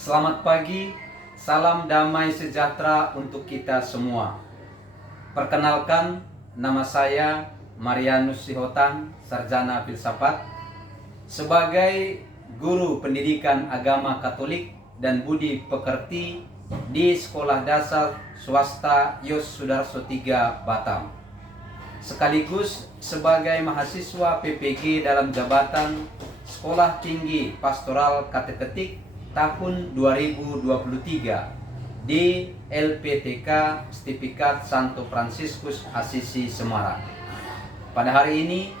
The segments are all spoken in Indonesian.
Selamat pagi, salam damai sejahtera untuk kita semua. Perkenalkan, nama saya Marianus Sihotan, Sarjana Filsafat, sebagai guru pendidikan agama Katolik dan budi pekerti di Sekolah Dasar Swasta Yos Sudarso 3 Batam. Sekaligus sebagai mahasiswa PPG dalam jabatan Sekolah Tinggi Pastoral Kateketik tahun 2023 di LPTK Stifikat Santo Fransiskus Assisi Semarang. Pada hari ini,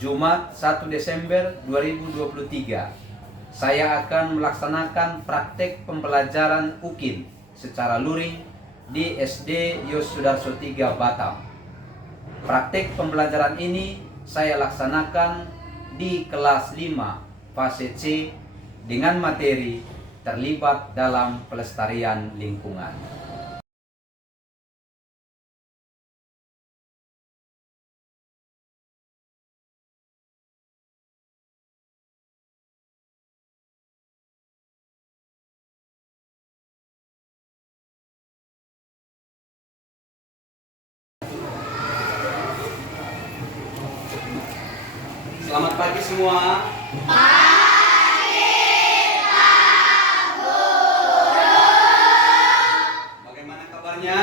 Jumat 1 Desember 2023, saya akan melaksanakan praktek pembelajaran UKIN secara luring di SD Yos Sudarso 3 Batam. Praktek pembelajaran ini saya laksanakan di kelas 5 fase C dengan materi terlibat dalam pelestarian lingkungan. Selamat pagi semua. Bagaimana kabarnya?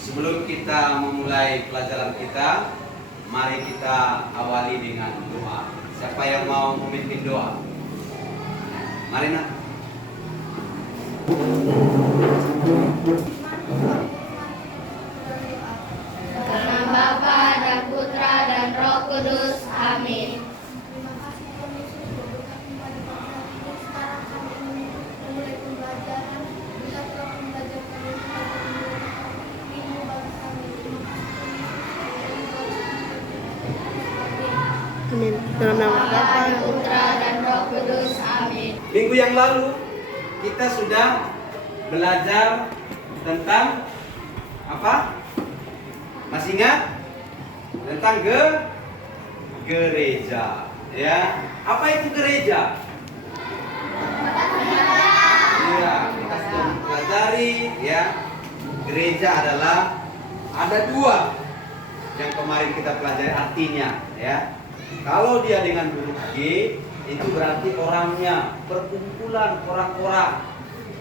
Sebelum kita memulai pelajaran kita, mari kita awali dengan doa. Siapa yang mau memimpin doa? Mari nak. Nama Bapa dan Putra dan Roh Kudus. Amin. Terima kasih Tuhan Yesus berkat kepada pelajaran ini. Sekarang kami memulai pembelajaran. Kita telah belajar pada minggu bagi kami. Amin. Dalam nama Bapa Bapa dan Putra dan Roh Kudus. Amin. Minggu yang lalu kita sudah belajar tentang apa? Masih ingat? Tentang gereja, ya. Apa itu gereja? Ya, kita sudah pelajari, ya. Gereja adalah ada dua yang kemarin kita pelajari artinya, ya. Kalau dia dengan huruf G, itu berarti orangnya, perkumpulan orang-orang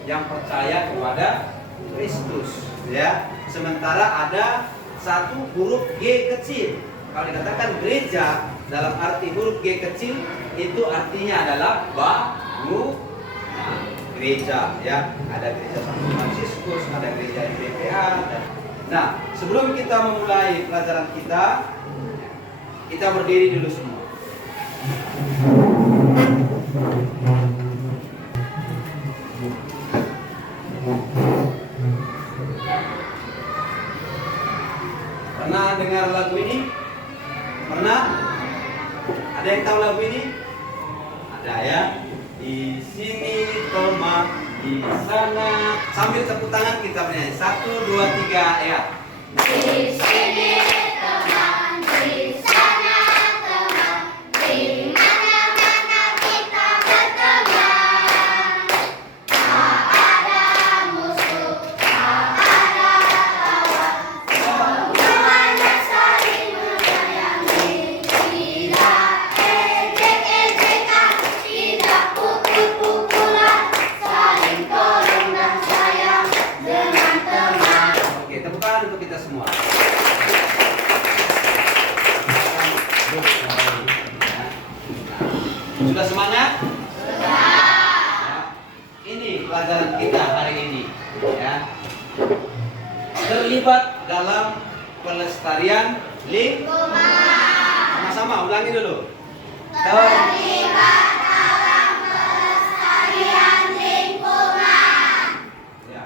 yang percaya kepada Kristus, ya. Sementara ada satu huruf G kecil. Kalau dikatakan gereja dalam arti huruf G kecil, itu artinya adalah bangunan gereja, ya. Ada gereja Santo Fransiskus, ada gereja IPPA. Nah, sebelum kita memulai pelajaran kita berdiri dulu semua. Pernah dengar lagu ini? Pernah? Ada yang tahu lagu ini? Ada, ya. Di sini Toma, di sana. Sambil tepuk tangan kita bernyanyi. 1, 2, 3, ya. Di sini teman, di sana teman, di mana-mana kita berteman. Tak ada musuh, tak ada lawan, semuanya saling menyayangi. Tidak ejek-ejekan, tidak pukul-pukulan, saling tolong dan sayang dengan teman. Oke, tepuk tangan untuk kita semua. Sudah semangat? Sudah. Ini pelajaran kita hari ini, ya. Terlibat dalam pelestarian lingkungan. Sama-sama ulangi dulu. Terlibat dalam pelestarian lingkungan. Ya.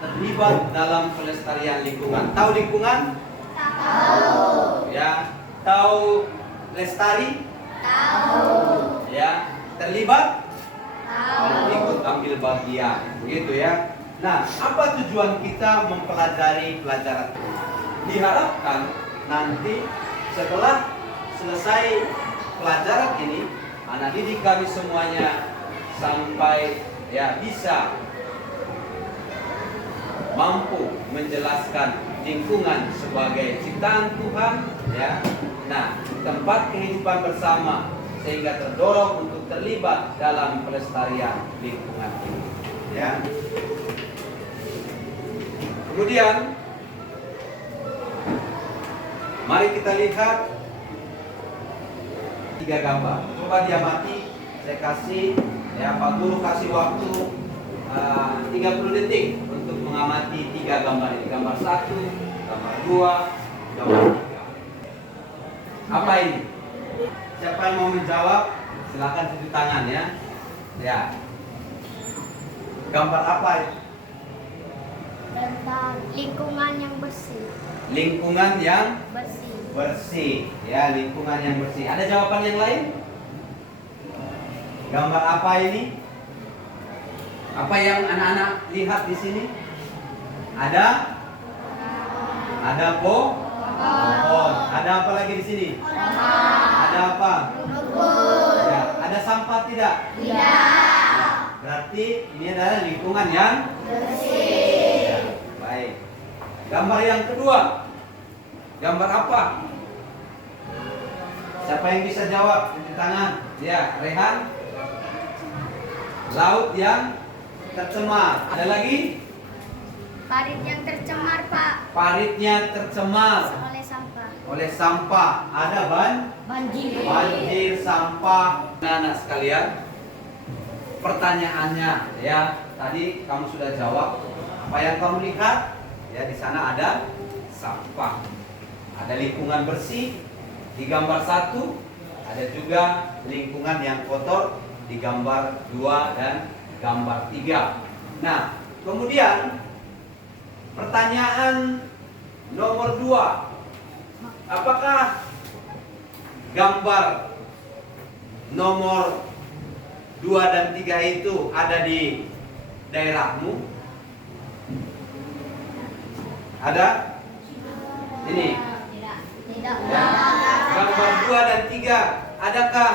Terlibat dalam pelestarian lingkungan. Tahu lingkungan? Tahu. Ya. Tahu lestari? Tahu. Ya. Terlibat? Tahu. Ikut ambil bagian, begitu ya. Nah, apa tujuan kita mempelajari pelajaran ini? Diharapkan nanti setelah selesai pelajaran ini, anak didik kami semuanya sampai ya bisa mampu menjelaskan lingkungan sebagai ciptaan Tuhan, ya. Nah, tempat kehidupan bersama sehingga terdorong untuk terlibat dalam pelestarian lingkungan ini, ya. Kemudian mari kita lihat 3 gambar. Coba diamati, saya kasih ya, Pak Guru kasih waktu 30 detik untuk mengamati 3 gambar ini. Gambar 1, gambar 2, gambar 3. Apa ini? Siapa yang mau menjawab? Silakan tunjuk tangan ya. Ya. Gambar apa ini? Tentang lingkungan yang bersih. Lingkungan yang Bersih. bersih, ya, lingkungan yang bersih. Ada jawaban yang lain? Gambar apa ini? Apa yang anak-anak lihat di sini? Ada pohon. Ada apa lagi di sini? Ada apa? Ya. Ada sampah tidak? Tidak. Berarti ini adalah lingkungan yang bersih. Ya, baik. Gambar yang kedua. Gambar apa? Siapa yang bisa jawab? Tunjuk tangan. Ya, Rehan. Laut yang tercemar. Ada lagi? Parit yang tercemar, Pak. Paritnya tercemar Oleh sampah. oleh sampah. Ada banjir, sampah. Anak-anak sekalian, pertanyaannya ya, tadi kamu sudah jawab. Apa yang kamu lihat? Ya, di sana ada sampah. Ada lingkungan bersih di gambar 1, ada juga lingkungan yang kotor di gambar 2 dan gambar 3. Nah, kemudian pertanyaan nomor 2. Apakah gambar nomor 2 dan 3 itu ada di daerahmu? Ada? Ini. Tidak. Ya. Gambar 2 dan 3 adakah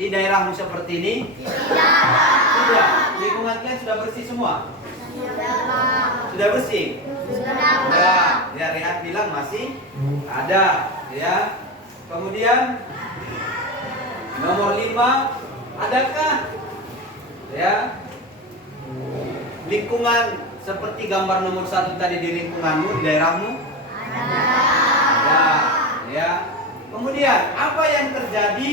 di daerahmu seperti ini? Tidak. Lingkungan kalian sudah bersih semua? Sudah bersih? Ya, ya, Rehat bilang masih ada, ya. Kemudian nomor 5, adakah ya lingkungan seperti gambar nomor 1 tadi di lingkunganmu, di daerahmu? Ada. Ya. Kemudian apa yang terjadi?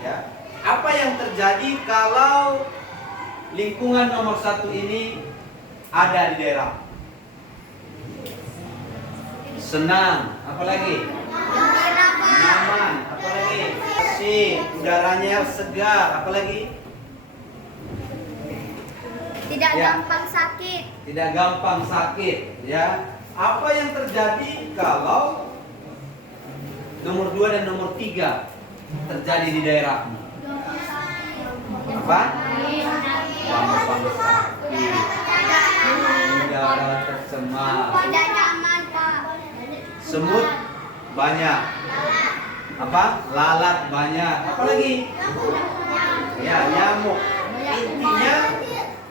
Ya. Apa yang terjadi kalau lingkungan nomor 1 ini ada di daerah? Senang, apalagi? Nyaman, apalagi? Bersih, udaranya segar, apalagi? Tidak Ya. gampang sakit. Tidak gampang sakit, ya. Apa yang terjadi kalau nomor 2 dan nomor 3 terjadi di daerahmu? Apa? Gampang sakit, udara tercemar, Tidak nyaman, Pak. semut banyak, apa? Lalat banyak, apalagi? Ya, nyamuk. Intinya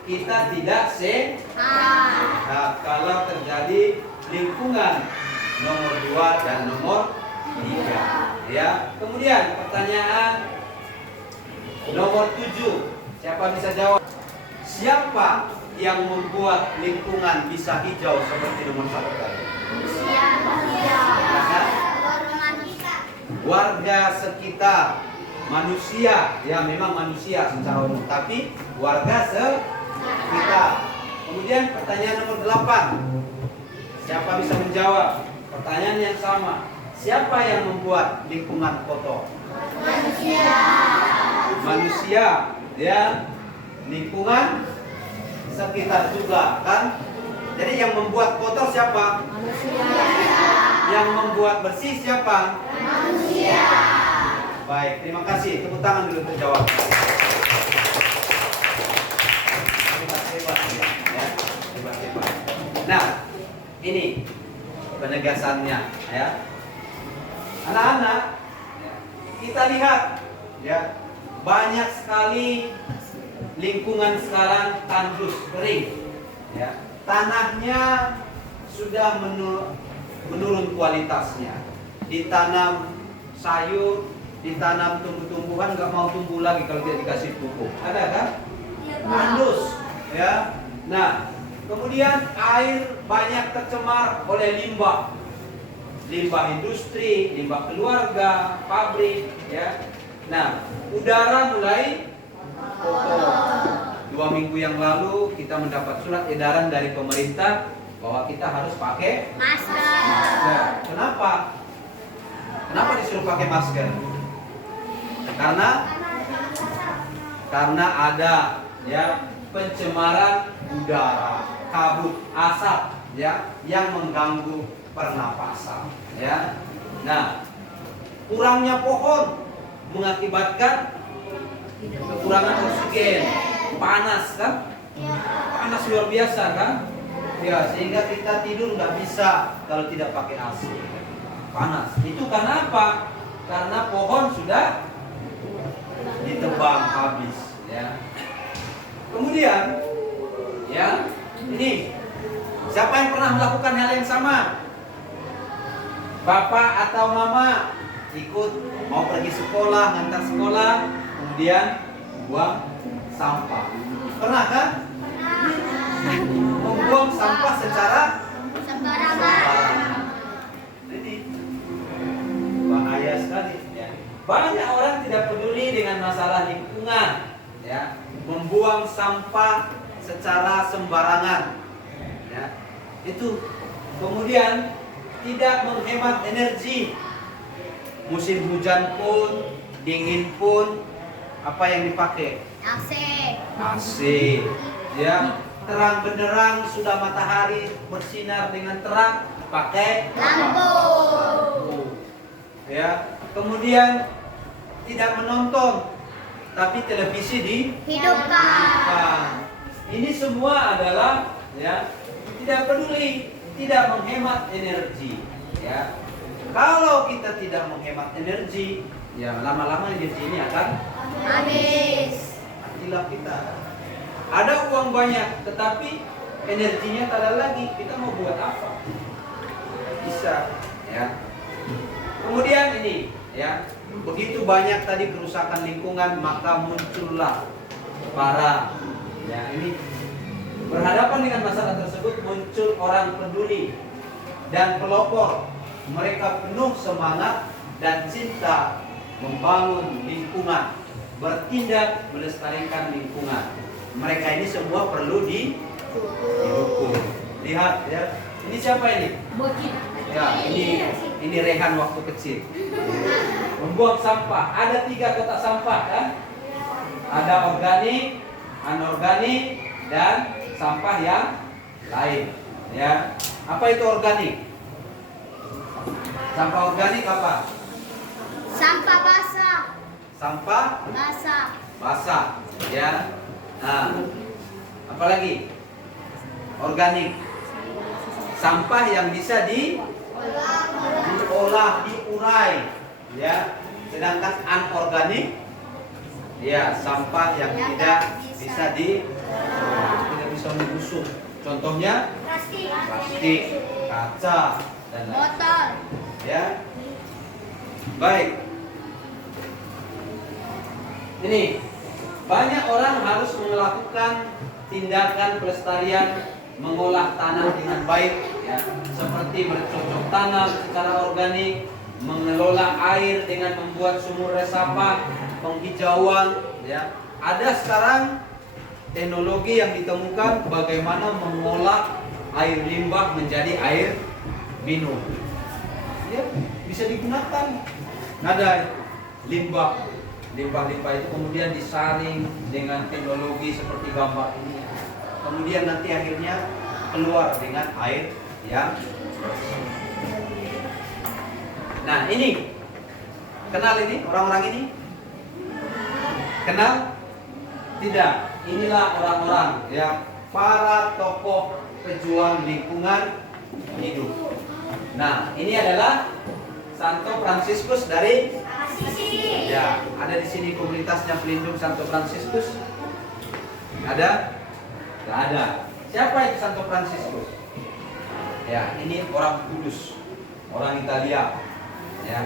kita tidak sehat kalau terjadi lingkungan nomor 2 dan nomor 3, ya. Kemudian pertanyaan nomor 7, siapa bisa jawab? Siapa yang membuat lingkungan bisa hijau seperti nomor 1 tadi? Warga sekitar, manusia, ya, memang manusia secara umum, tapi warga sekitar. Kemudian pertanyaan nomor 8, siapa bisa menjawab? Pertanyaan yang sama, siapa yang membuat lingkungan kotor? Manusia, ya. Lingkungan sekitar juga, kan? Jadi yang membuat kotor siapa? Yang membuat bersih siapa? Baik, terima kasih. Tepuk tangan dulu untuk jawab. Hebat, ya. Hebat. Nah, ini penegasannya, ya. Anak-anak, kita lihat ya, banyak sekali lingkungan sekarang tandus, kering ya. Tanahnya sudah menurun kualitasnya. Ditanam sayur, ditanam tumbuh-tumbuhan nggak mau tumbuh lagi kalau tidak dikasih pupuk. Ada kan? Tandus ya. Nah, kemudian air banyak tercemar oleh limbah. Limbah industri, limbah keluarga, pabrik ya. Nah, udara mulai kotor. 2 minggu yang lalu kita mendapat surat edaran dari pemerintah bahwa kita harus pakai masker. Kenapa? Kenapa disuruh pakai masker? Karena ada ya pencemaran udara, kabut asap ya yang mengganggu pernapasan ya. Nah, kurangnya pohon mengakibatkan kekurangan oksigen, panas kan? Panas luar biasa kan? Ya, sehingga kita tidur nggak bisa kalau tidak pakai AC. Panas. Itu karena apa? Karena pohon sudah ditebang habis ya. Kemudian ya, ini siapa yang pernah melakukan hal yang sama? Bapak atau mama ikut mau pergi sekolah, ngantar sekolah, kemudian buang sampah. Pernah kan? Membuang sampah secara sembarangan. Jadi bahaya sekali ya. Banyak orang tidak peduli dengan masalah lingkungan ya, membuang sampah secara sembarangan ya. Itu kemudian tidak menghemat energi. Musim hujan pun, dingin pun, apa yang dipakai? AC ya. Terang benderang sudah matahari bersinar dengan terang, pakai lampu ya. Kemudian tidak menonton, tapi televisi dihidupkan. Ini semua adalah ya, tidak peduli, tidak menghemat energi ya. Kalau kita tidak menghemat energi, ya lama-lama energi ini akan habis. Hilap kita. Ada uang banyak, tetapi energinya tak ada lagi. Kita mau buat apa? Bisa, ya. Kemudian ini, ya, begitu banyak tadi kerusakan lingkungan, maka muncullah para, ya ini berhadapan dengan masalah tersebut, muncul orang peduli dan pelopor. Mereka penuh semangat dan cinta membangun lingkungan, bertindak melestarikan lingkungan. Mereka ini semua perlu didukung. Lihat ya, ini siapa ini? Ya, ini Rehan waktu kecil. Membuang sampah. Ada 3 kotak sampah kan? Ada organik, anorganik, dan sampah yang lain. Ya, apa itu organik? Sampah organik apa? Sampah basah. Sampah basah. Ya. Nah, apalagi organik, sampah yang bisa diolah, diurai, ya. Sedangkan anorganik, ya sampah yang tidak bisa tidak bisa membusuk. Contohnya plastik, kaca, dan lain. Botol. Ya, baik. Ini. Banyak orang harus melakukan tindakan pelestarian, mengolah tanah dengan baik, ya, seperti bercocok tanam secara organik, mengelola air dengan membuat sumur resapan, penghijauan. Ya. Ada sekarang teknologi yang ditemukan bagaimana mengolah air limbah menjadi air minum. Ya, bisa digunakan. Ada limbah itu kemudian disaring dengan teknologi seperti gambar ini. Kemudian nanti akhirnya keluar dengan air yang bersih. Nah ini, kenal ini orang-orang ini? Kenal? Tidak. Inilah orang-orang yang para tokoh pejuang lingkungan hidup. Nah ini adalah Santo Fransiskus dari Ya, ada di sini komunitasnya pelindung Santo Fransiskus? Ada? Tidak ada. Siapa itu Santo Fransiskus? Ya, ini orang kudus, orang Italia. Ya,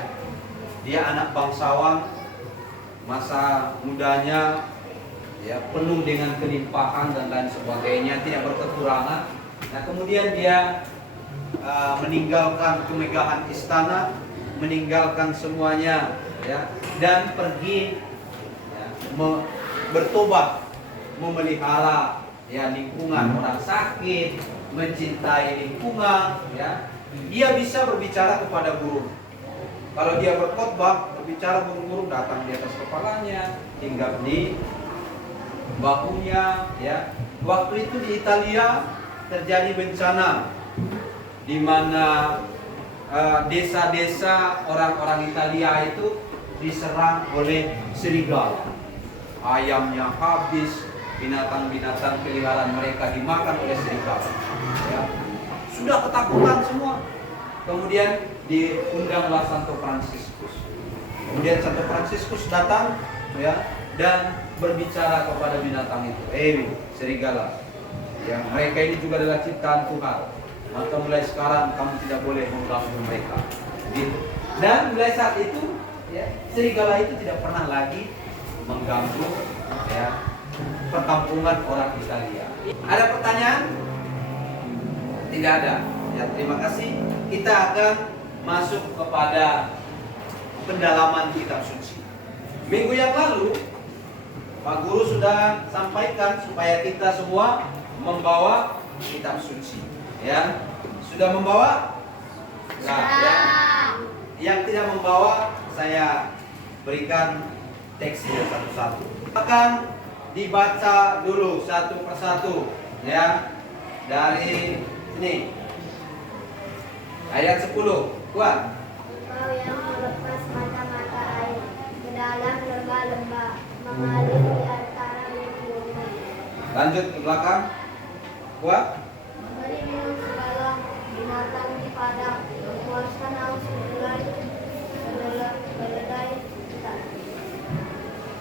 dia anak bangsawan, masa mudanya ya penuh dengan kelimpahan dan lain sebagainya, tidak berkekurangan. Nah, kemudian dia meninggalkan kemegahan istana, meninggalkan semuanya, ya, dan pergi ya, bertobat, memelihara ya lingkungan, orang sakit, mencintai lingkungan, ya. Dia bisa berbicara kepada burung. Kalau dia berkhotbah, berbicara burung-burung datang di atas kepalanya, hinggap di bahunya, ya. Waktu itu di Italia terjadi bencana di mana desa-desa orang-orang Italia itu diserang oleh serigala. Ayamnya habis, binatang-binatang peliharaan mereka dimakan oleh serigala. Ya. Sudah ketakutan semua. Kemudian diundanglah Santo Fransiskus. Kemudian Santo Fransiskus datang, ya, dan berbicara kepada binatang itu. Serigala. Ya, mereka ini juga adalah ciptaan Tuhan. Maka mulai sekarang kamu tidak boleh mengganggu mereka. Gitu. Dan mulai saat itu, ya, serigala itu tidak pernah lagi mengganggu, ya, perkampungan orang Italia. Ada pertanyaan? Tidak ada. Ya, terima kasih. Kita akan masuk kepada pendalaman kitab suci. Minggu yang lalu Pak Guru sudah sampaikan supaya kita semua membawa kitab suci. Ya, sudah membawa? Nah, yang tidak membawa, saya berikan teksnya satu-satu. Akan dibaca dulu satu persatu, ya, dari sini. Ayat 10. Kuat. Kau yang melepas mata-mata air ke dalam lembah-lembah, mengalir di antara gunung-gunung. Lanjut ke belakang. Kuat. Beri minum segala binatang di padang, memuaskan haus keledai kita.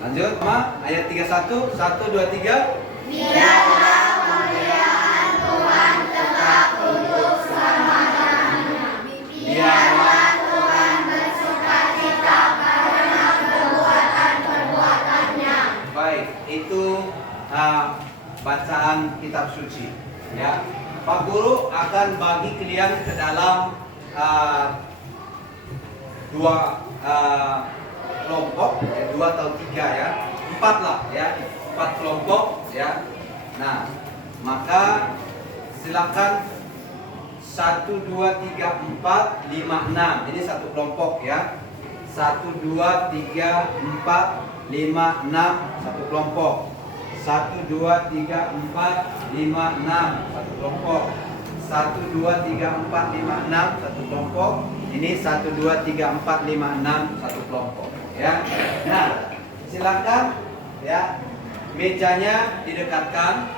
Lanjut, Ma. Ayat 31. 1, 2, 3. Biarlah kemuliaan Tuhan tetap untuk selama-lamanya. Biarlah Tuhan bersukacita karena perbuatan-perbuatannya. Baik, itu bacaan kitab suci. Ya, Pak Guru akan bagi kalian ke dalam dua kelompok, ya, 2 atau 3 ya, 4 lah ya, 4 kelompok ya. Nah, maka silakan 1, 2, 3, 4, 5, 6. Ini satu kelompok ya. 1, 2, 3, 4, 5, 6 satu kelompok. 1, 2, 3, 4, 5, 6 satu kelompok. 1, 2, 3, 4, 5, 6 satu kelompok. Ini 1, 2, 3, 4, 5, 6 satu kelompok ya. Nah, silakan ya, mejanya didekatkan.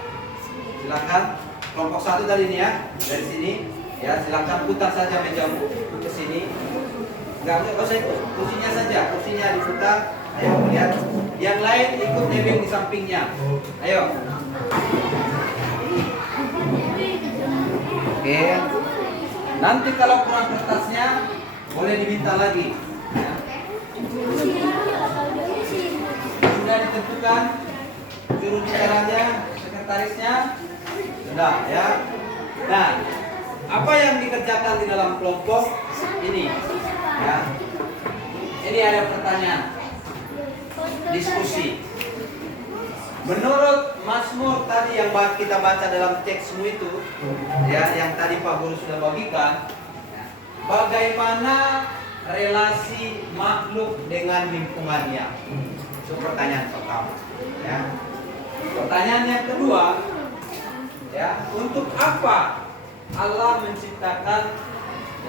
Silakan kelompok 1 tadi ini ya, dari sini ya, silakan putar saja mejamu ke sini. Enggak usah ikut, kursinya saja, kursinya diputar. Ayo lihat, yang lain ikut nebeng di sampingnya. Ayo. Oke. Nanti kalau kurang kertasnya boleh diminta lagi. Ya. Sudah ditentukan juru bicaranya, sekretarisnya, sudah ya. Nah, apa yang dikerjakan di dalam kelompok ini? Ya. Ini ada pertanyaan. Diskusi. Menurut Mazmur tadi yang kita baca dalam teksmu itu, ya, yang tadi Pak Guru sudah bagikan, ya, bagaimana relasi makhluk dengan lingkungannya? Itu pertanyaan pertama. Ya. Pertanyaan yang kedua, ya, untuk apa Allah menciptakan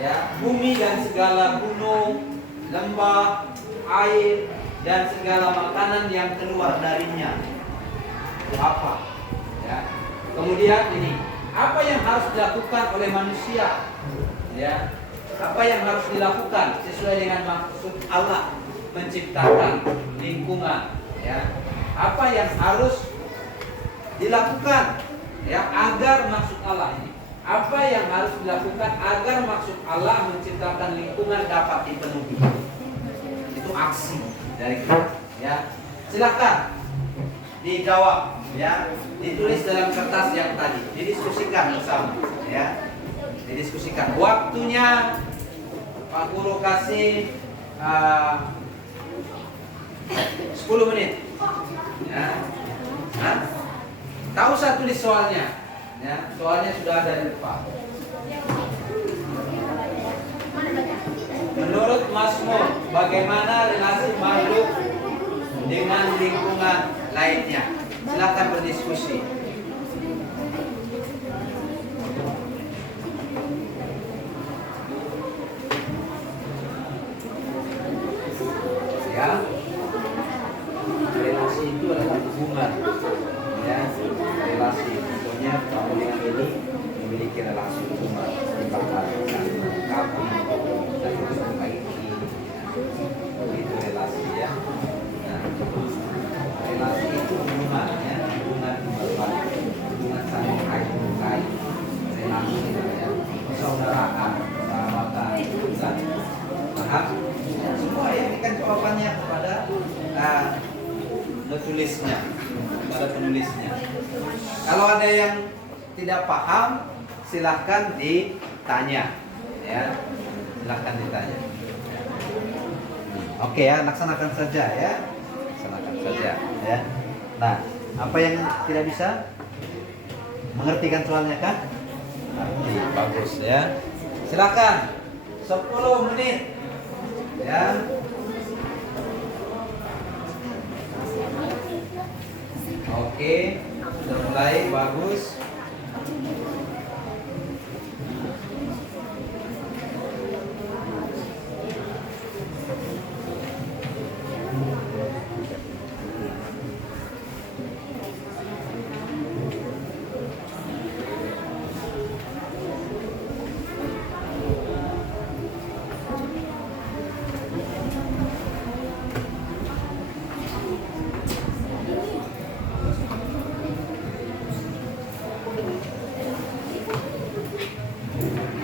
ya bumi dan segala gunung, lembah, air dan segala makanan yang keluar darinya? Itu apa? Ya. Kemudian ini, apa yang harus dilakukan oleh manusia? Ya. Apa yang harus dilakukan sesuai dengan maksud Allah menciptakan lingkungan, ya. Apa yang harus dilakukan, ya, agar maksud Allah ini? Apa yang harus dilakukan agar maksud Allah menciptakan lingkungan dapat dipenuhi? Itu aksi dari kita, ya. Silakan dijawab, ya. Ditulis dalam kertas yang tadi, didiskusikan bersama, ya. Didiskusikan. Waktunya Pak Guru kasih 10 menit. Ya. Nah, tak usah tulis soalnya. Ya, soalnya sudah ada di depan. Menurut Mazmur, bagaimana relasi makhluk dengan lingkungan lainnya? Silakan berdiskusi. Ya, relasi itu adalah hubungan, ya, relasi. Contohnya kamu dengan ini memiliki relasi hubungan, bahkan kamu dan memperbaiki, itu relasi, ya. Nah, relasi itu hubungan, ya, hubungan berbagi, hubungan saling kait, relasi, ya, persaudaraan, persahabatan, dan paham? Semua yang berikan jawabannya kepada penulisnya, kepada penulisnya. Kalau ada yang tidak paham, silahkan ditanya, ya, silahkan ditanya. Oke, ya, laksanakan saja, ya, laksanakan saja, ya. Nah, apa yang tidak bisa? Mengertikan soalnya kan? Nanti bagus, ya. Silakan 10 menit. Ya. Oke, sudah mulai bagus.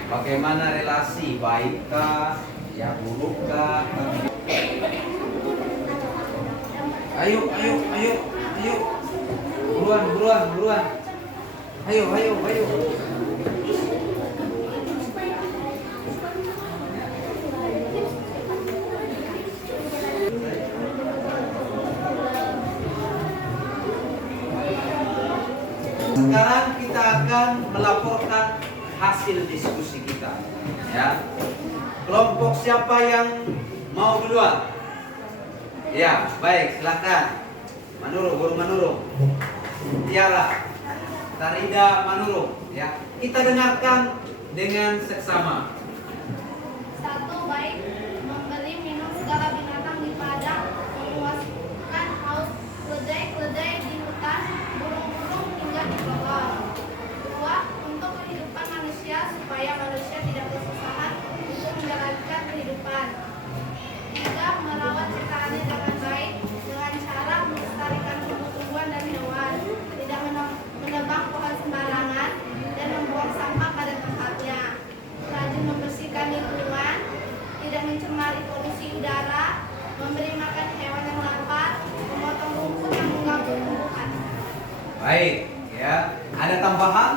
Bagaimana relasi, baikkah, ya, burukkah? Ayo, ayo, ayo, ayo. Buruan, buruan, buruan. Ayo, ayo, ayo. Sekarang kita akan melaporkan hasil diskusi kita, ya. Kelompok siapa yang mau duluan? Ya, baik, silakan. Manurung, Guru Manurung, Tiara, Tarida Manurung, ya. Kita dengarkan dengan seksama. 1. Baik, memberi minum segala binatang di padang, memuaskan haus keledai-keledai di hutan, burung-burung hingga di pohon. 2. Untuk kehidupan manusia supaya manusia tidak kesusahan untuk menjalankan kehidupan. 3. Merawat ciptaannya dengan baik dengan cara melestarikan tumbuh-tumbuhan dan hewan, tidak menebang pohon sembarangan dan membuang sampah pada tempatnya. Rajin membersihkan lingkungan, tidak mencemari polusi udara, memberi makan hewan yang lapar, memotong rumput yang mengganggu tumbuhan. Baik, ya. Ada tambahan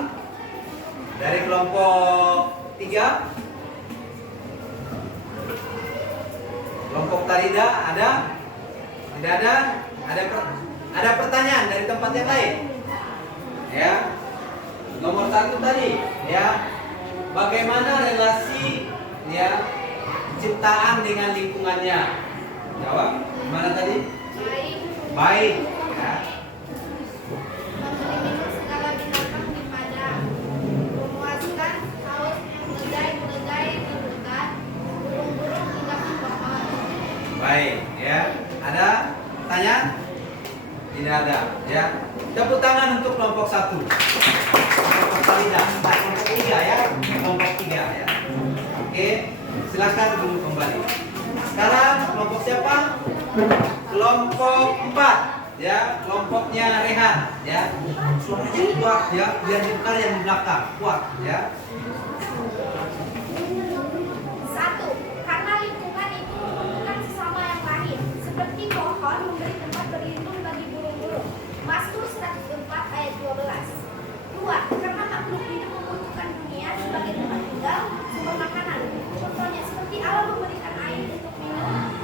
dari kelompok 3? Kelompok Tarida ada? Tidak ada? Ada pertanyaan dari tempat yang lain? Ya. Nomor 1 tadi, ya. Bagaimana relasi, ya, ciptaan dengan lingkungannya? Jawab. Gimana tadi? Baik, Baik, ya. memberi minum segala binatang di padang, memuaskan haus keledai-keledai di hutan, burung-burung hingga di pohon. Baik, ya. Ada pertanyaan? Tidak ada, ya. Tepuk tangan untuk kelompok 1. Kelompok Tarida, kelompok 3, ya. Kelompok 3, ya. Oke, silakan dulu kembali. Sekarang kelompok siapa? Kelompok 4. Ya, kelompoknya Rehan. Ya, suaranya kuat ya, biar dengar yang di belakang kuat ya. Satu, karena lingkungan itu membutuhkan sesama yang lain, seperti pohon memberi tempat berlindung bagi burung-burung. Mazmur 104 ayat 12. Dua, karena makhluk hidup membutuhkan dunia sebagai tempat tinggal, sumber makanan. Contohnya seperti Allah memberikan air untuk minum,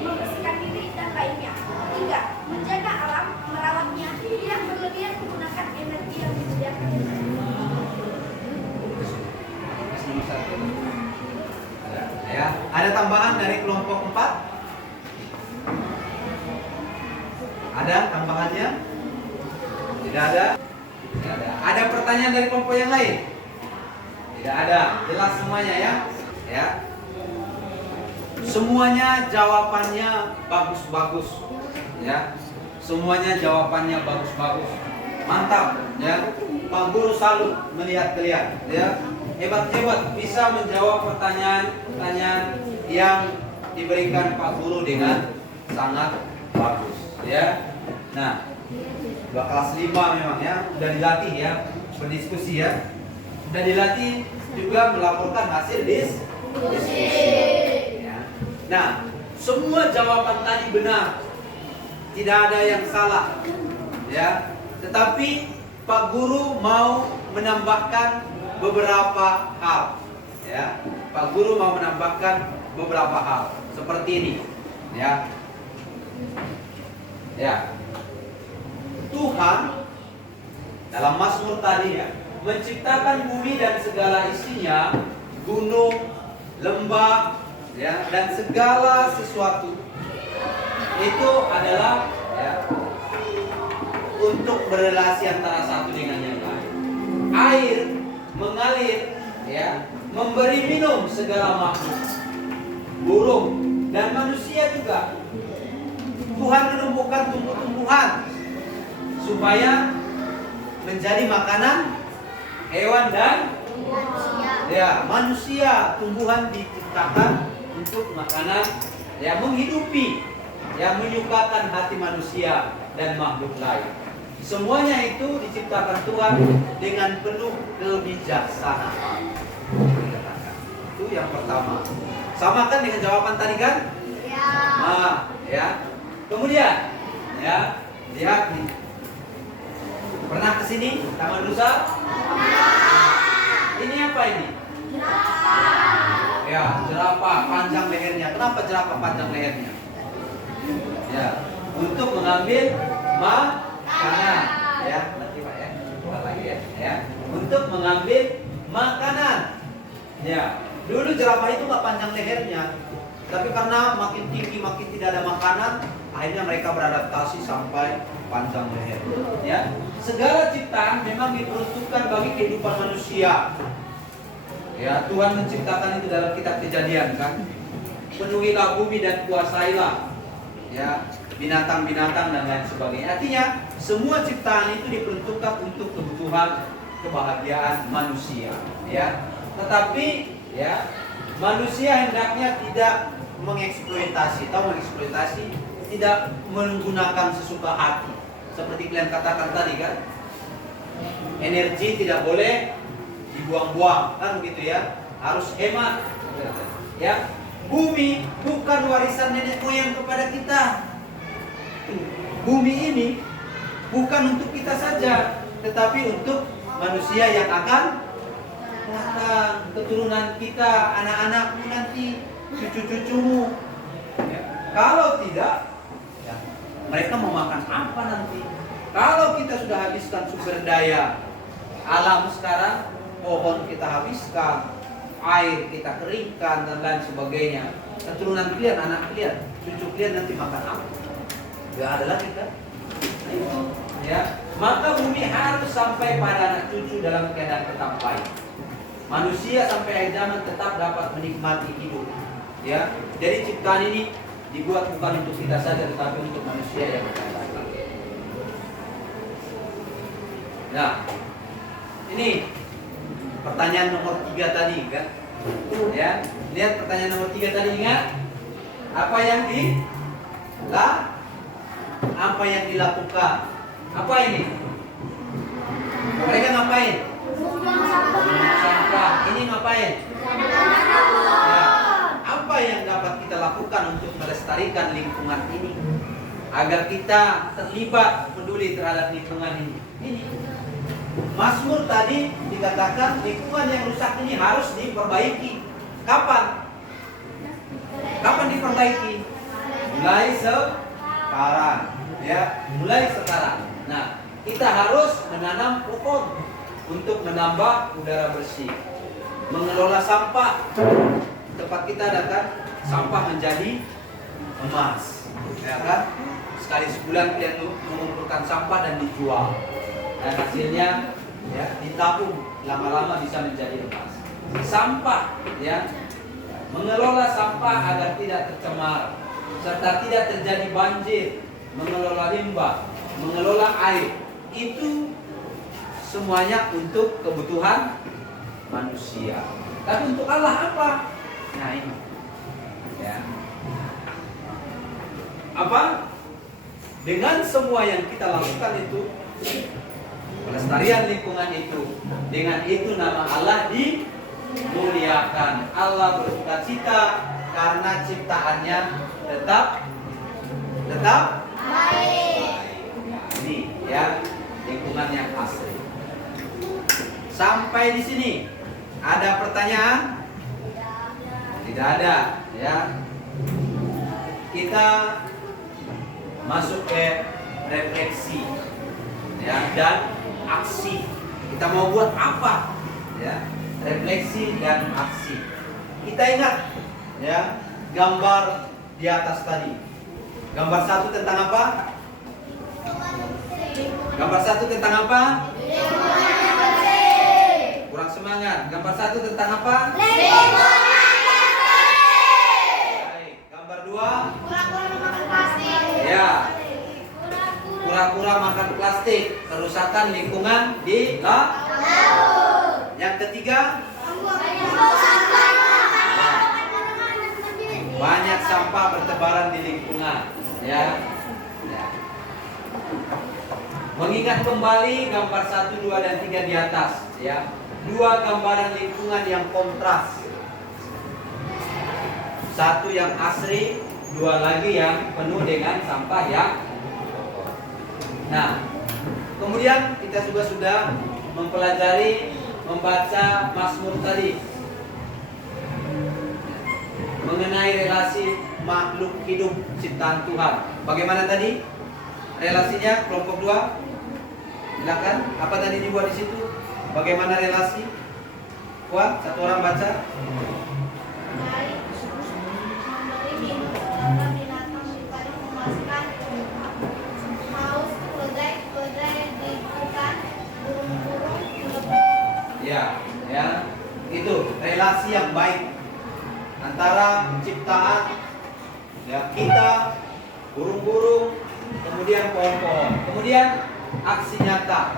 membersihkan diri dan lainnya. Tiga, menjaga alam, merawatnya, tidak berlebihan menggunakan energi yang disediakan. Nomor 1. Ya, ada tambahan dari kelompok 4? Ada tambahannya? Tidak ada? Tidak ada. Ada pertanyaan dari kelompok yang lain? Tidak ada. Jelas semuanya ya? Ya. Semuanya jawabannya bagus-bagus. Ya. Semuanya jawabannya bagus-bagus. Mantap, ya. Pak Guru salut melihat kalian, ya. Hebat-hebat bisa menjawab pertanyaan-pertanyaan yang diberikan Pak Guru dengan sangat bagus, ya. Nah, udah kelas 5 memang ya, udah dilatih ya, berdiskusi ya. Udah dilatih juga melaporkan hasil diskusi. Ya. Nah, semua jawaban tadi benar. Tidak ada yang salah. Ya. Tetapi Pak Guru mau menambahkan beberapa hal. Ya. Pak Guru mau menambahkan beberapa hal seperti ini. Ya. Ya. Tuhan dalam Mazmur tadi ya, menciptakan bumi dan segala isinya, gunung, lembah, ya, dan segala sesuatu itu adalah ya, untuk berrelasi antara satu dengan yang lain. Air mengalir, ya, memberi minum segala makhluk, burung dan manusia juga. Tuhan menumbuhkan tumbuh-tumbuhan supaya menjadi makanan hewan dan manusia. Tumbuhan diciptakan untuk makanan, ya, menghidupi, ya, menyukakan hati manusia dan makhluk lain. Semuanya itu diciptakan Tuhan dengan penuh kebijaksanaan. Itu yang pertama. Sama kan dengan jawaban tadi kan? Ya. Nah, ya. Kemudian, ya, lihat nih. Pernah kesini Taman Nusa? Ini apa ini? Ya, jerapah panjang lehernya. Kenapa jerapah panjang lehernya? Ya, untuk mengambil makanan. Ya, nanti Pak ya. Ulang lagi ya. Ya, untuk mengambil makanan. Ya, dulu jerapah itu nggak panjang lehernya, tapi karena makin tinggi makin tidak ada makanan, akhirnya mereka beradaptasi sampai panjang leher. Ya, segala ciptaan memang diperuntukkan bagi kehidupan manusia. Ya, Tuhan menciptakan itu dalam kitab Kejadian kan. Penuhilah bumi dan kuasailah, ya, binatang-binatang dan lain sebagainya. Artinya semua ciptaan itu diperuntukkan untuk kebutuhan kebahagiaan manusia. Ya, tetapi ya manusia hendaknya tidak mengeksploitasi, tidak menggunakan sesuka hati. Seperti kalian katakan tadi kan, energi tidak boleh dibuang-buang, kan begitu ya, harus hemat. Ya, bumi bukan warisan nenek moyang kepada kita. Bumi ini bukan untuk kita saja, tetapi untuk manusia yang akan datang, keturunan kita, anak-anakmu nanti, cucu-cucumu. Ya. Kalau tidak, ya, mereka mau makan apa nanti? Kalau kita sudah habiskan sumber daya alam sekarang, pohon kita habiskan, air kita keringkan dan lain sebagainya, keturunan kalian, anak kalian, cucu kalian nanti makan apa? Gak ada lagi kan? Nah, itu, ya. Maka bumi harus sampai pada anak cucu dalam keadaan tetap baik. Manusia sampai akhir zaman tetap dapat menikmati hidup. Ya, jadi ciptaan ini dibuat bukan untuk kita saja, tetapi untuk manusia yang akan datang. Nah, ini pertanyaan nomor 3 tadi kan? Ya, lihat pertanyaan nomor 3 tadi, ingat? Apa yang dilakukan? Apa ini? Mereka ngapain? Sampah. Ini ngapain? Ya. Apa yang dapat kita lakukan untuk melestarikan lingkungan ini agar kita terlibat peduli terhadap lingkungan ini? Ini Mazmur tadi dikatakan lingkungan yang rusak ini harus diperbaiki. Kapan? Kapan diperbaiki? Mulai sekarang, ya, mulai sekarang. Nah, kita harus menanam pohon untuk menambah udara bersih, mengelola sampah. Tempat kita ada kan, sampah menjadi emas, ya kan? Sekali sebulan kita mengumpulkan sampah dan dijual, dan hasilnya ya ditabung, lama-lama bisa menjadi emas. Sampah, ya, mengelola sampah agar tidak tercemar serta tidak terjadi banjir, mengelola limbah, mengelola air, itu semuanya untuk kebutuhan manusia. Tapi untuk Allah apa? Nah ini, ya. Apa? Dengan semua yang kita lakukan itu, pelestarian lingkungan itu, dengan itu nama Allah dimuliakan. Allah bersuka cita karena ciptaannya tetap baik. Ini ya lingkungan yang asli. Sampai di sini ada pertanyaan? Tidak ada, ya. Kita masuk ke refleksi, ya, dan aksi. Kita mau buat apa? Ya, refleksi dan aksi. Kita ingat, ya, gambar di atas tadi. Gambar 1 tentang apa? Gambar 1 tentang apa? Kurang semangat. Gambar 1 tentang apa? Baik. Gambar 2? Kura-kura makan plastik. Ya. Kura-kura makan plastik, kerusakan lingkungan di laut. Yang ketiga? Banyak sampah bertebaran di lingkungan, ya. Ya. Mengingat kembali gambar 1, 2, dan 3 di atas, ya. 2 gambaran lingkungan yang kontras. 1 yang asri, 2 lagi yang penuh dengan sampah yang kotor. Nah, kemudian kita juga sudah mempelajari, membaca Mazmur tadi mengenai relasi makhluk hidup ciptaan Tuhan. Bagaimana tadi relasinya? Kelompok 2, silakan. Apa tadi dibuat di situ? Bagaimana relasi? Kuat, satu orang baca. Baik, memberi minum segala binatang daripada memuaskan haus, keledai di hutan, burung-burung di lebah. Ya, ya. Itu relasi yang baik antara ciptaan, ya, kita, burung-burung, kemudian pohon-pohon, kemudian aksi nyata,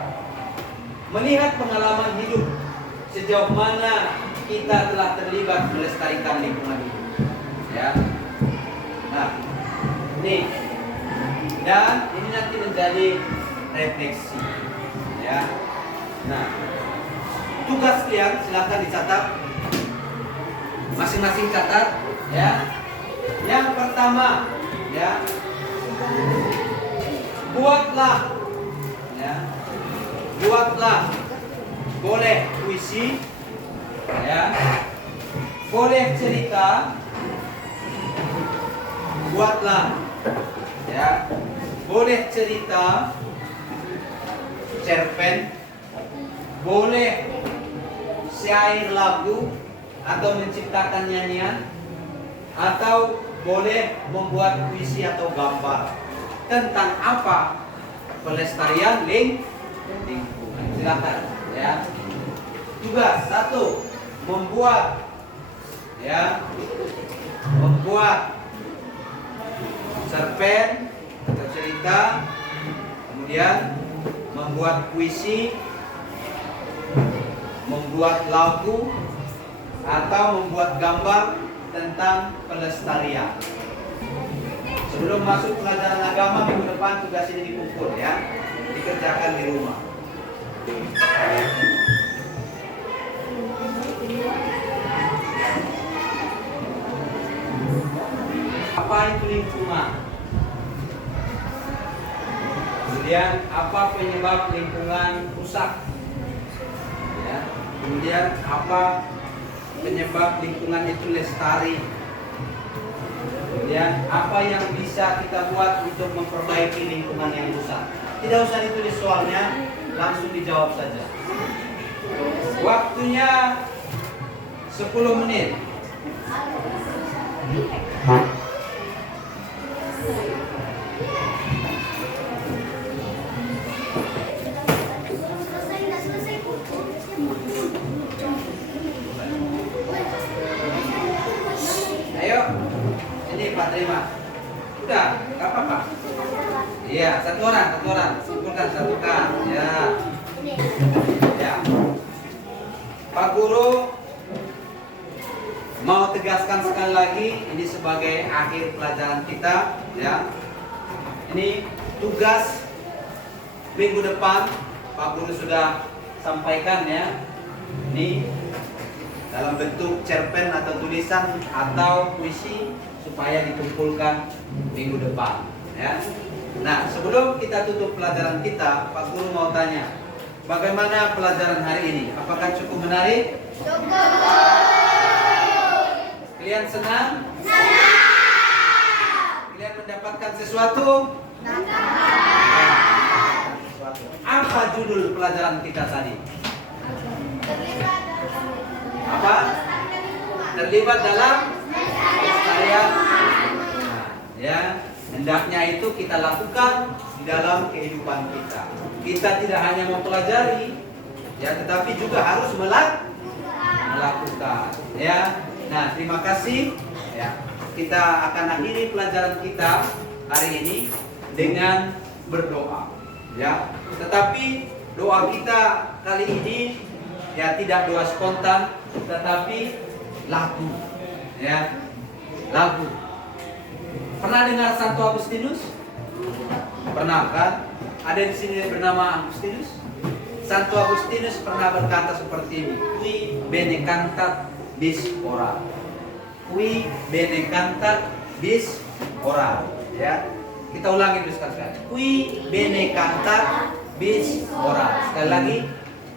melihat pengalaman hidup sejauh mana kita telah terlibat melestarikan lingkungan ini, ya. Nah, ini dan ini nanti menjadi refleksi, ya. Nah, tugas kalian silakan dicatat, masing-masing catat, ya. Yang pertama, ya, buatlah, ya, boleh puisi, ya, boleh cerita, buatlah, ya, boleh cerita, cerpen, boleh syair lagu atau menciptakan nyanyian, atau boleh membuat puisi atau gambar. Tentang apa? Pelestarian lingkungan. Silakan, ya. Tugas 1, membuat, ya, membuat cerpen atau cerita, kemudian membuat puisi, membuat lagu, atau membuat gambar tentang pelestarian. Sebelum masuk pelajaran agama minggu depan tugas ini dikumpul ya, dikerjakan di rumah. Apa itu lingkungan? Kemudian apa penyebab lingkungan rusak? Ya. Kemudian apa penyebab lingkungan itu lestari? Kemudian apa yang bisa kita buat untuk memperbaiki lingkungan yang rusak? Tidak usah ditulis soalnya, langsung dijawab saja. Waktunya 10 menit. Ayo, ini Pak terima. Udah, nggak apa-apa. Iya, satu orang, simpulkan satukan. Ya, ya. Pak Guru mau tegaskan sekali lagi, ini sebagai akhir pelajaran kita, ya. Ini tugas minggu depan, Pak Guru sudah sampaikan ya. Ini dalam bentuk cerpen atau tulisan atau puisi supaya dikumpulkan minggu depan ya. Nah, sebelum kita tutup pelajaran kita, Pak Guru mau tanya, bagaimana pelajaran hari ini? Apakah cukup menarik? Cukup. Kalian senang? Senang. Kalian mendapatkan sesuatu? Sesuatu. Apa judul pelajaran kita tadi? Apa? Terlibat dalam pelestarian. Nah, ya, hendaknya itu kita lakukan di dalam kehidupan kita. Kita tidak hanya mempelajari, ya, tetapi juga harus melakukan. Ya, nah, terima kasih. Ya, kita akan akhiri pelajaran kita hari ini dengan berdoa. Ya, tetapi doa kita kali ini ya tidak doa spontan, tetapi lagu, ya, lagu. Pernah dengar Santo Agustinus? Pernah kan? Ada di sini yang bernama Agustinus. Santo Agustinus pernah berkata seperti ini: Qui bene cantat bis ora. Qui bene cantat bis ora. Ya, kita ulangi dulu sekali. Qui bene cantat bis ora. Sekali lagi.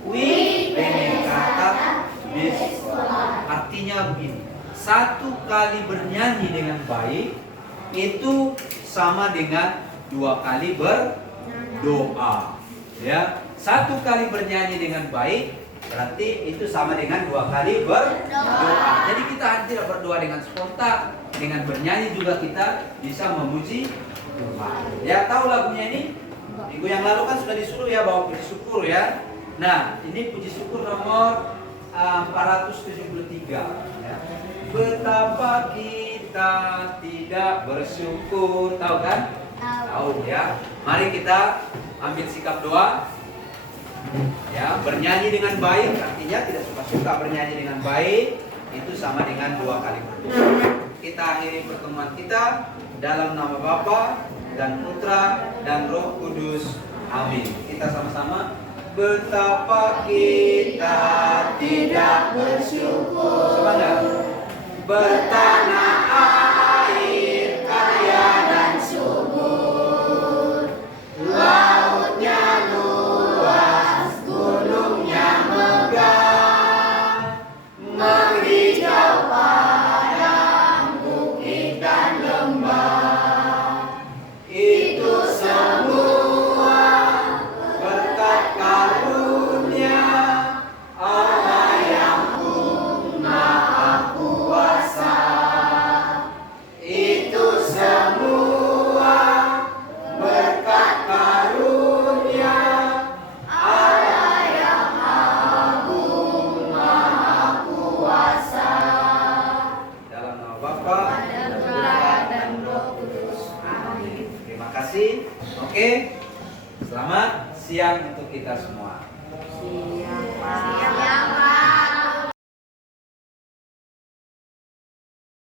Qui bene cantat bis ora. Artinya begini, satu kali bernyanyi dengan baik itu sama dengan 2 kali berdoa. Ya, satu kali bernyanyi dengan baik berarti itu sama dengan 2 kali berdoa. Jadi kita tidak berdoa dengan spontan, dengan bernyanyi juga kita bisa memuji Tuhan. Ya, tahu lagunya ini? Minggu yang lalu kan sudah disuruh ya bawa puji syukur ya. Nah, ini puji syukur nomor 473 ya. Betapa kita tidak bersyukur, tahu kan? Tahu ya. Mari kita ambil sikap doa. Ya, bernyanyi dengan baik artinya tidak suka-suka bernyanyi dengan baik itu sama dengan 2 kali berdoa. Kita akhiri pertemuan kita dalam nama Bapa dan Putra dan Roh Kudus. Amin. Kita sama-sama. Betapa kita tidak bersyukur. Semangat. Bertanah air kaya dan subur, lautnya luas, gunungnya megah, menghijau padang, bukit dan lembah. Itu semua berkat karunia Allah yang Maha Kuasa. Itu semua berkat karunia Allah yang agung Maha Kuasa. Dalam nama Bapa dan Putra dan Roh Kudus. Amin. Terima kasih. Oke. Selamat siang untuk kita semua.